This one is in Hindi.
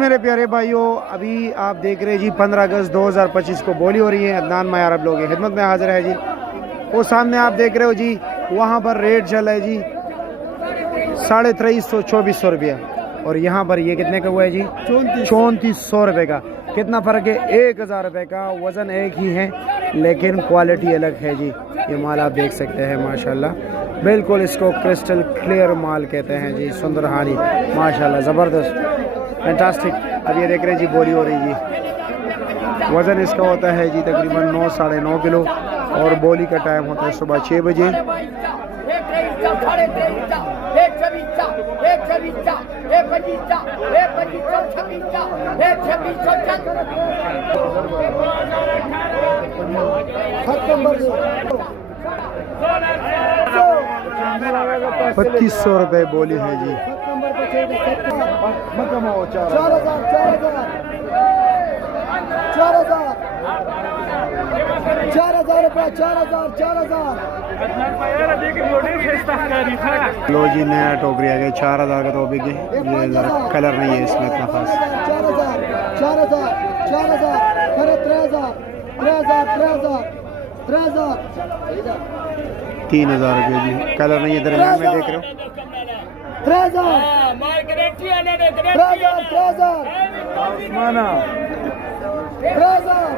मेरे प्यारे भाइयों, अभी आप देख रहे हैं जी 15 अगस्त 2025 को बोली हो रही है। अदनान मायार आप लोग की खिदमत में हाजिर है जी। वो सामने आप देख रहे हो जी, वहाँ पर रेट चल है जी 2350-2400 रुपया, और यहाँ पर ये कितने का हुआ है जी 3400 रुपये का। कितना फ़र्क है? 1000 रुपये का। वज़न एक ही है लेकिन क्वालिटी अलग है जी। ये माल आप देख सकते हैं माशाल्लाह, बिल्कुल इसको क्रिस्टल क्लियर माल कहते हैं जी। सुंदरहानी माशाल्लाह, ज़बरदस्त, फैंटास्टिक। अब ये देख रहे हैं जी बोली हो रही जी। वज़न इसका होता है जी तकरीबन 9 साढ़े 9 किलो, और बोली का टाइम होता है सुबह 6 बजे। ₹3200 बोली है जी। 4000 रुपये, 4000। लो जी, नया टोकरी आ गया 4000 का। तो अभी ये ज़रा कलर नहीं है इसमें इतना खास। 4000 फिर 3000 3000 रुपये जी। कलर नहीं है, दरमियान में देख रहे हो। 3000 माना 3000